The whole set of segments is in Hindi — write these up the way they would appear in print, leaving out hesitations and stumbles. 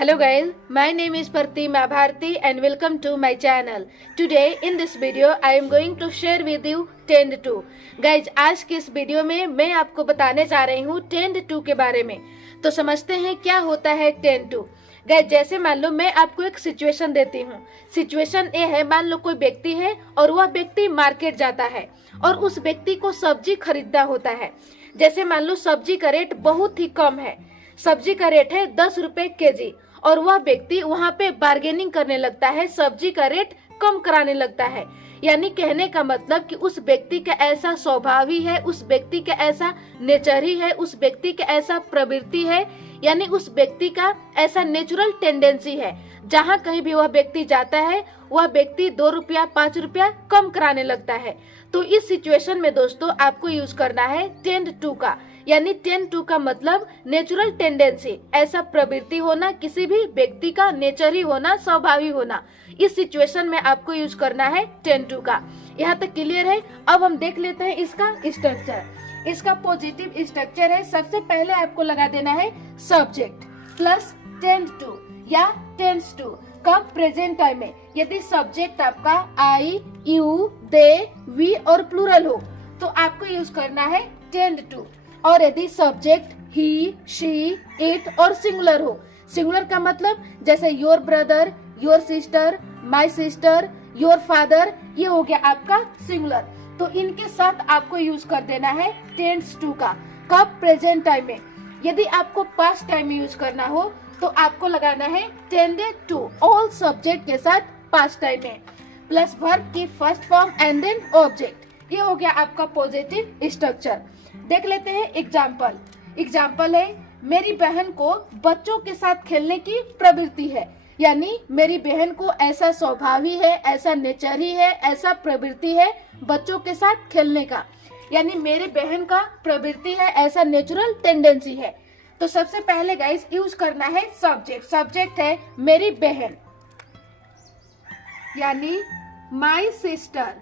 Hello guys, my name is Pratima Bharti and welcome to my channel. Today in this video I am going to share with you Tend 2. Guys, आज की इस वीडियो में मैं आपको बताने जा रही हूँ Tend 2 के बारे में। तो समझते हैं क्या होता है Tend 2। गाइज जैसे मान लो मैं आपको एक सिचुएशन देती हूँ। सिचुएशन ये है, मान लो कोई व्यक्ति है और वह व्यक्ति मार्केट जाता है और उस व्यक्ति को सब्जी खरीदना होता है। जैसे मान लो सब्जी का रेट बहुत ही कम है, सब्जी का रेट है 10 रुपए केजी और वह व्यक्ति वहां पे बार्गेनिंग करने लगता है, सब्जी का रेट कम कराने लगता है। यानी कहने का मतलब कि उस व्यक्ति का ऐसा स्वभाव ही है, उस व्यक्ति का ऐसा नेचर ही है, उस व्यक्ति का ऐसा प्रवृत्ति है, यानी उस व्यक्ति का ऐसा नेचुरल टेंडेंसी है। जहाँ कहीं भी वह व्यक्ति जाता है वह व्यक्ति 2 रुपया 5 रुपया कम कराने लगता है। तो इस सिचुएशन में दोस्तों आपको यूज करना है Tend 2 का। यानी Tend 2 का मतलब नेचुरल टेंडेंसी, ऐसा प्रवृत्ति होना, किसी भी व्यक्ति का नेचर ही होना, स्वभाव ही होना। इस सिचुएशन में आपको यूज करना है Tend 2 का। यहाँ तक क्लियर है। अब हम देख लेते हैं इसका स्ट्रक्चर। इसका पॉजिटिव स्ट्रक्चर है, सबसे पहले आपको लगा देना है सब्जेक्ट प्लस Tend 2 या टेंड्स टू। कब? प्रेजेंट टाइम में। यदि सब्जेक्ट आपका आई, यू, दे, वी और प्लूरल हो तो आपको यूज करना है Tend 2। और यदि सब्जेक्ट ही, शी, इट और सिंगुलर हो, सिंगुलर का मतलब जैसे your brother, your sister, my sister, your father, ये हो गया आपका सिंगुलर। तो इनके साथ आपको यूज कर देना है टेंड्स 2 का। कब? प्रेजेंट टाइम में। यदि आपको पास्ट टाइम में यूज करना हो तो आपको लगाना है Tended to, ऑल सब्जेक्ट के साथ पास्ट टाइम में, प्लस वर्ब की first form and then object. ये हो गया आपका पॉजिटिव स्ट्रक्चर। देख लेते हैं एग्जाम्पल। एग्जाम्पल है, मेरी बहन को बच्चों के साथ खेलने की प्रवृत्ति है। यानी मेरी बहन को ऐसा स्वभाव ही है, ऐसा नेचर ही है, ऐसा प्रवृत्ति है बच्चों के साथ खेलने का। यानी मेरी बहन का प्रवृत्ति है, ऐसा नेचुरल टेंडेंसी है। तो सबसे पहले गाइस यूज करना है सब्जेक्ट। सब्जेक्ट है मेरी बहन, यानी माय सिस्टर।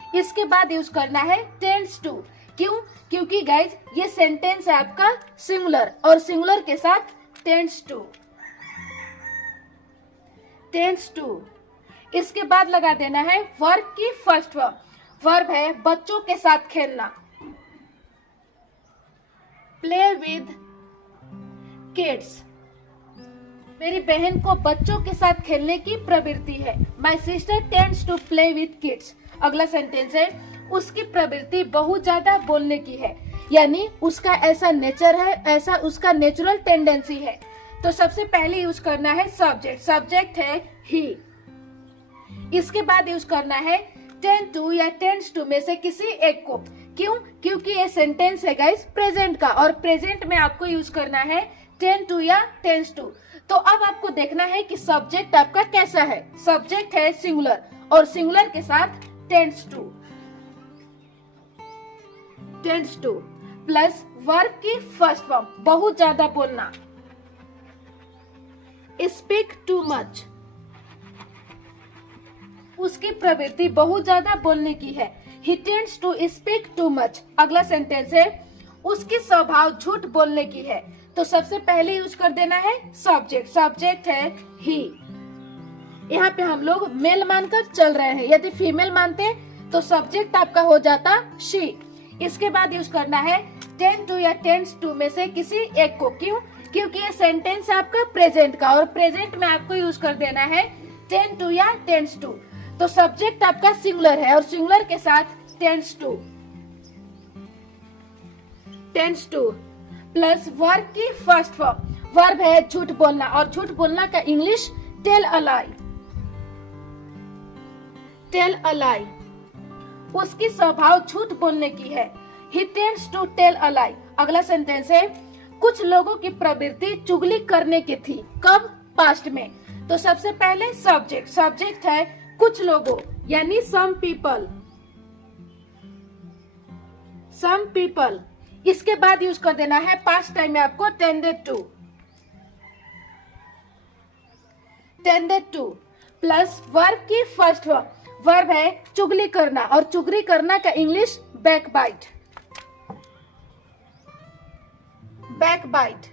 इसके बाद यूज करना है टेंड्स टू। क्यों? क्योंकि गाइस ये सेंटेंस है आपका सिंगुलर और सिंगुलर के साथ टेंड्स टू। Tends to. इसके बाद लगा देना है वर्ब की फर्स्ट फॉर्म। वर्ब है बच्चों के साथ खेलना, प्ले विद किड्स। मेरी बहन को बच्चों के साथ खेलने की प्रवृत्ति है। My sister tends to play with kids. अगला सेंटेंस है उसकी प्रवृत्ति बहुत ज्यादा बोलने की है। यानी उसका ऐसा नेचर है, ऐसा उसका नेचुरल टेंडेंसी है। तो सबसे पहले यूज करना है सब्जेक्ट। सब्जेक्ट है ही। इसके बाद यूज करना है Tend to या टेंड्स टू में से किसी एक को। क्यों? क्योंकि ये सेंटेंस है गाइस प्रेजेंट का और प्रेजेंट में आपको यूज करना है Tend to या टेंड्स टू। तो अब आपको देखना है कि सब्जेक्ट आपका कैसा है। सब्जेक्ट है सिंगुलर और सिंगुलर के साथ tends to. Tends to plus verb की फर्स्ट फॉर्म, बहुत ज्यादा बोलना, स्पीक टू मच। उसकी प्रवृत्ति बहुत ज्यादा बोलने की है। He tends to speak too much। अगला सेंटेंस है उसकी स्वभाव झूठ बोलने की है। तो सबसे पहले यूज कर देना है सब्जेक्ट। सब्जेक्ट है ही। यहाँ पे हम लोग मेल मानकर चल रहे हैं। यदि फीमेल मानते तो सब्जेक्ट आपका हो जाता शी। इसके बाद यूज करना है Tend to या टेंड्स टू में से किसी एक को। क्यों? क्योंकि ये सेंटेंस है आपका प्रेजेंट का और प्रेजेंट में आपको यूज कर देना है Tend to या टेंड्स टू। तो सब्जेक्ट आपका सिंगुलर है और सिंगुलर के साथ tends to. Tends to plus verb की फर्स्ट फॉर्म। वर्ब है झूठ बोलना और झूठ बोलना का English tell a lie. Tell a lie. उसकी स्वभाव झूठ बोलने की है। He tends to tell a lie। अगला सेंटेंस है कुछ लोगों की प्रवृत्ति चुगली करने की थी। कब? पास्ट में। तो सबसे पहले सब्जेक्ट। सब्जेक्ट है कुछ लोगों, यानी सम पीपल। Some people. इसके बाद यूज कर देना है पास्ट टाइम में आपको Tended to। Tended to plus verb की फर्स्ट फॉर्म। वर्ब है चुगली करना और चुगली करना का इंग्लिश बैकबाइट। बैकबाइट।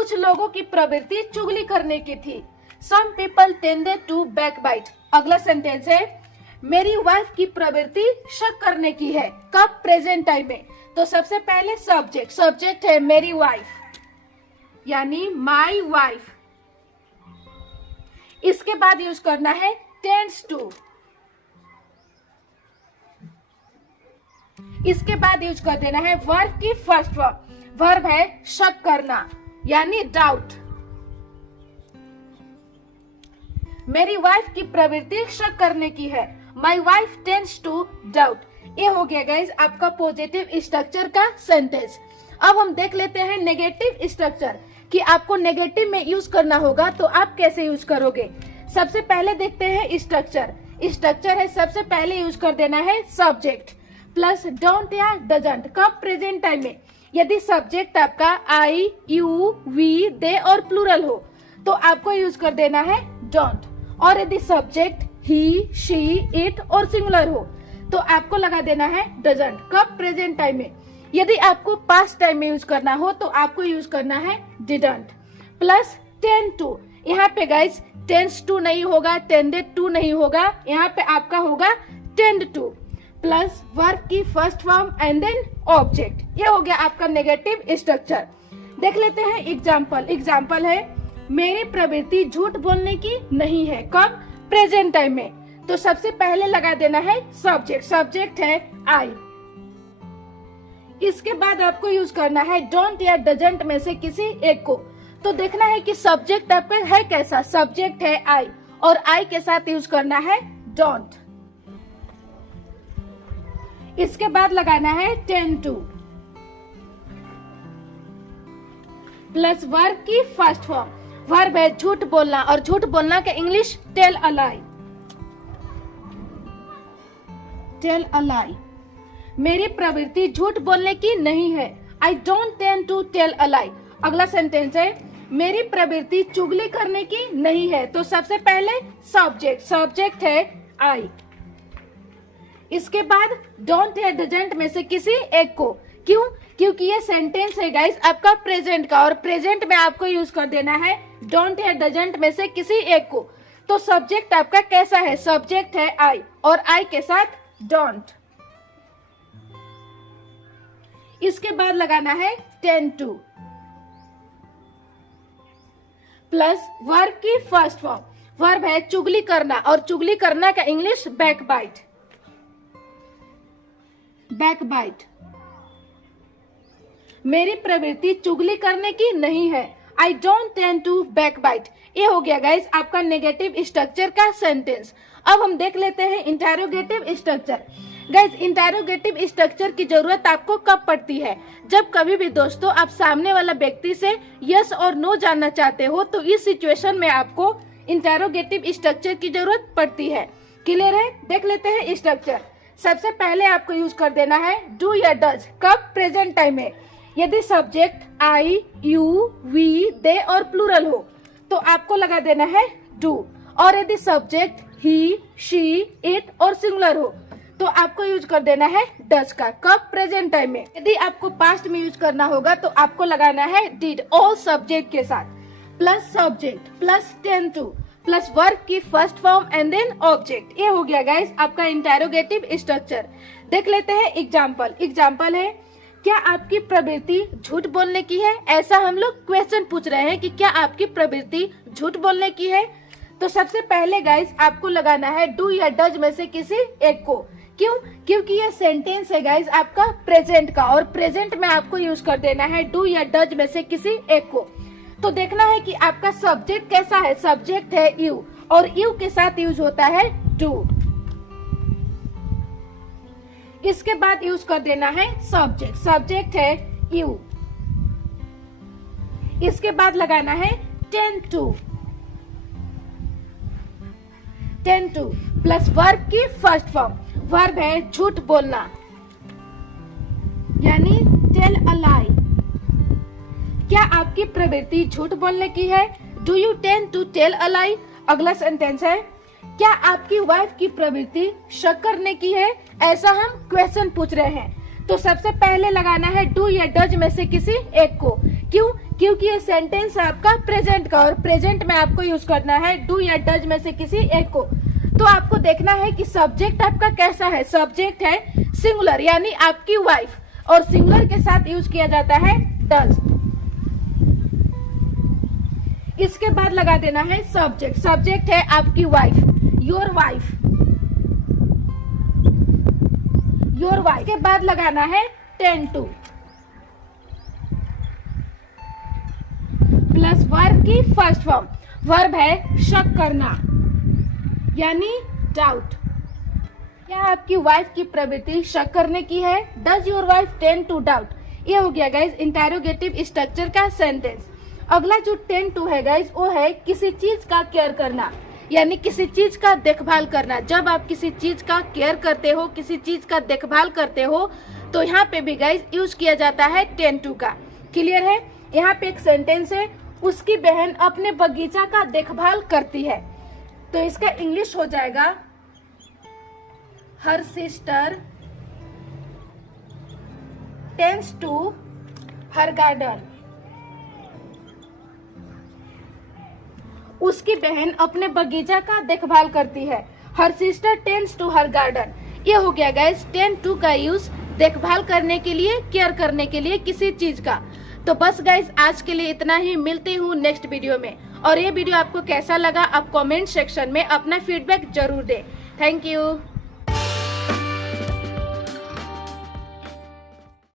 कुछ लोगों की प्रवृत्ति चुगली करने की थी। Some people tended to backbite। अगला सेंटेंस है मेरी वाइफ की प्रवृत्ति शक करने की है। कब? प्रेजेंट टाइम में। तो सबसे पहले सब्जेक्ट, सब्जेक्ट है मेरी वाइफ यानी माई वाइफ। इसके बाद यूज करना है टेंड्स टू। इसके बाद यूज कर देना है वर्ब की फर्स्ट फॉर्म। वर्ब है शक करना यानी डाउट। मेरी वाइफ की प्रवृत्ति शक करने की है। My wife tends to doubt. ये हो गया गाइस आपका पॉजिटिव स्ट्रक्चर का सेंटेंस। अब हम देख लेते हैं नेगेटिव स्ट्रक्चर कि आपको नेगेटिव में यूज करना होगा तो आप कैसे यूज करोगे। सबसे पहले देखते हैं स्ट्रक्चर। स्ट्रक्चर है सबसे पहले यूज कर देना है सब्जेक्ट प्लस डोंट या डजंट। कब? प्रेजेंट टाइम में। यदि सब्जेक्ट आपका आई, यू, वी, दे और प्लूरल हो तो आपको यूज कर देना है डोंट। और यदि सब्जेक्ट ही, शी, इट और सिंगुलर हो तो आपको लगा देना है डजंट। कब? प्रेजेंट टाइम में। यदि आपको पास्ट टाइम में यूज करना हो तो आपको यूज करना है डिडंट प्लस टेंड टू। यहाँ पे गाइस टेंड्स टू नहीं होगा, टेंडेड टू नहीं होगा, यहाँ पे आपका होगा टेंड टू प्लस वर्ब की first form and then object. ये हो गया आपका नेगेटिव स्ट्रक्चर। देख लेते हैं एग्जाम्पल। एग्जाम्पल है मेरी प्रवृत्ति झूठ बोलने की नहीं है। कब? प्रेजेंट टाइम में। तो सबसे पहले लगा देना है सब्जेक्ट। सब्जेक्ट है आई। इसके बाद आपको यूज करना है डोंट या डजंट में से किसी एक को। तो देखना है कि सब्जेक्ट आपका है कैसा। सब्जेक्ट है आई और आई के साथ यूज करना है डोंट। इसके बाद लगाना है टेंड टू प्लस वर्ब की फर्स्ट फॉर्म। वर्ब है झूठ बोलना और झूठ बोलना का English tell a lie. Tell a lie. मेरी प्रवृत्ति झूठ बोलने की नहीं है। I don't tend to tell a lie. अगला सेंटेंस है मेरी प्रवृत्ति चुगली करने की नहीं है। तो सबसे पहले सब्जेक्ट, सब्जेक्ट है आई। इसके बाद डोंट या डजंट में से किसी एक को। क्यों? क्योंकि ये सेंटेंस है गाइस आपका प्रेजेंट का और प्रेजेंट में आपको यूज कर देना है डोंट या डजंट में से किसी एक को। तो सब्जेक्ट आपका कैसा है? सब्जेक्ट है आई और आई के साथ डोंट। इसके बाद लगाना है टेंड टू प्लस वर्ब की फर्स्ट फॉर्म। वर्ब है चुगली करना और चुगली करना का इंग्लिश बैकबाइट। बैकबाइट। मेरी प्रवृत्ति चुगली करने की नहीं है। I don't tend to backbite. ये हो गया गाइस आपका नेगेटिव स्ट्रक्चर का सेंटेंस। अब हम देख लेते हैं interrogative structure. Guys interrogative structure की जरूरत आपको कब पड़ती है? जब कभी भी दोस्तों आप सामने वाला व्यक्ति से यस और नो जानना चाहते हो तो इस सिचुएशन में आपको इंटेरोगेटिव स्ट्रक्चर की जरूरत पड़ती है। क्लियर है? देख लेते हैं स्ट्रक्चर। सबसे पहले आपको यूज कर देना है डू या डज। कब? प्रेजेंट टाइम में। यदि सब्जेक्ट आई, यू, वी, दे और प्लूरल हो तो आपको लगा देना है डू। और यदि सब्जेक्ट ही, शी, इट और सिंगुलर हो तो आपको यूज कर देना है डज का। कब? प्रेजेंट टाइम में। यदि आपको पास्ट में यूज करना होगा तो आपको लगाना है डिड ऑल सब्जेक्ट के साथ plus subject plus tend to plus verb की first form and then object. ये हो गया गाइस आपका इंटेरोगेटिव स्ट्रक्चर। देख लेते हैं एग्जाम्पल। एग्जाम्पल है क्या आपकी प्रवृत्ति झूठ बोलने की है? ऐसा हम लोग क्वेश्चन पूछ रहे हैं कि क्या आपकी प्रवृत्ति झूठ बोलने की है। तो सबसे पहले गाइस आपको लगाना है डू या डज में से किसी एक को। क्यों? क्योंकि ये सेंटेंस है गाइस आपका प्रेजेंट का और प्रेजेंट में आपको यूज कर देना है डू या डज में से किसी एक को। तो देखना है कि आपका सब्जेक्ट कैसा है। सब्जेक्ट है यू और यू के साथ यूज होता है डू। इसके बाद यूज कर देना है सब्जेक्ट। सब्जेक्ट है यू। इसके बाद लगाना है tend to. Tend to plus verb की फर्स्ट फॉर्म। वर्ब है झूठ बोलना यानी टेल अ लाई। क्या आपकी प्रवृत्ति झूठ बोलने की है? Do you tend to tell a lie. अगला सेंटेंस है क्या आपकी वाइफ की प्रवृत्ति शक करने की है? ऐसा हम क्वेश्चन पूछ रहे हैं। तो सबसे पहले लगाना है डू या डज में से किसी एक को। क्यों? क्योंकि ये सेंटेंस है आपका प्रेजेंट का, और प्रेजेंट में आपको यूज करना है डू या डज में से किसी एक को। तो आपको देखना है कि सब्जेक्ट आपका कैसा है। सब्जेक्ट है सिंगुलर यानी आपकी वाइफ, और सिंगुलर के साथ यूज किया जाता है डज। इसके बाद लगा देना है सब्जेक्ट। सब्जेक्ट है आपकी wife, your wife, your wife. के बाद लगाना है टेंड टू प्लस वर्ब की फर्स्ट फॉर्म। वर्ब है शक करना यानी डाउट। क्या आपकी वाइफ की प्रवृत्ति शक करने की है? Does your wife tend to doubt. ये हो गया गाइज इंटेरोगेटिव स्ट्रक्चर का सेंटेंस। अगला जो टेंड टू है गाइज वो है किसी चीज का केयर करना यानी किसी चीज का देखभाल करना। जब आप किसी चीज का केयर करते हो, किसी चीज का देखभाल करते हो, तो यहाँ पे भी गाइज यूज किया जाता है टेंड टू का। क्लियर है? यहाँ पे एक सेंटेंस है, उसकी बहन अपने बगीचा का देखभाल करती है। तो इसका इंग्लिश हो जाएगा her sister tends to her garden. उसकी बहन अपने बगीचा का देखभाल करती है। Her sister tends to her garden. ये हो गया गाइस टेंड टू का यूज देखभाल करने के लिए, केयर करने के लिए किसी चीज का। तो बस गाइस आज के लिए इतना ही, मिलती हूँ नेक्स्ट वीडियो में। और ये वीडियो आपको कैसा लगा आप कमेंट सेक्शन में अपना फीडबैक जरूर दें। Thank you.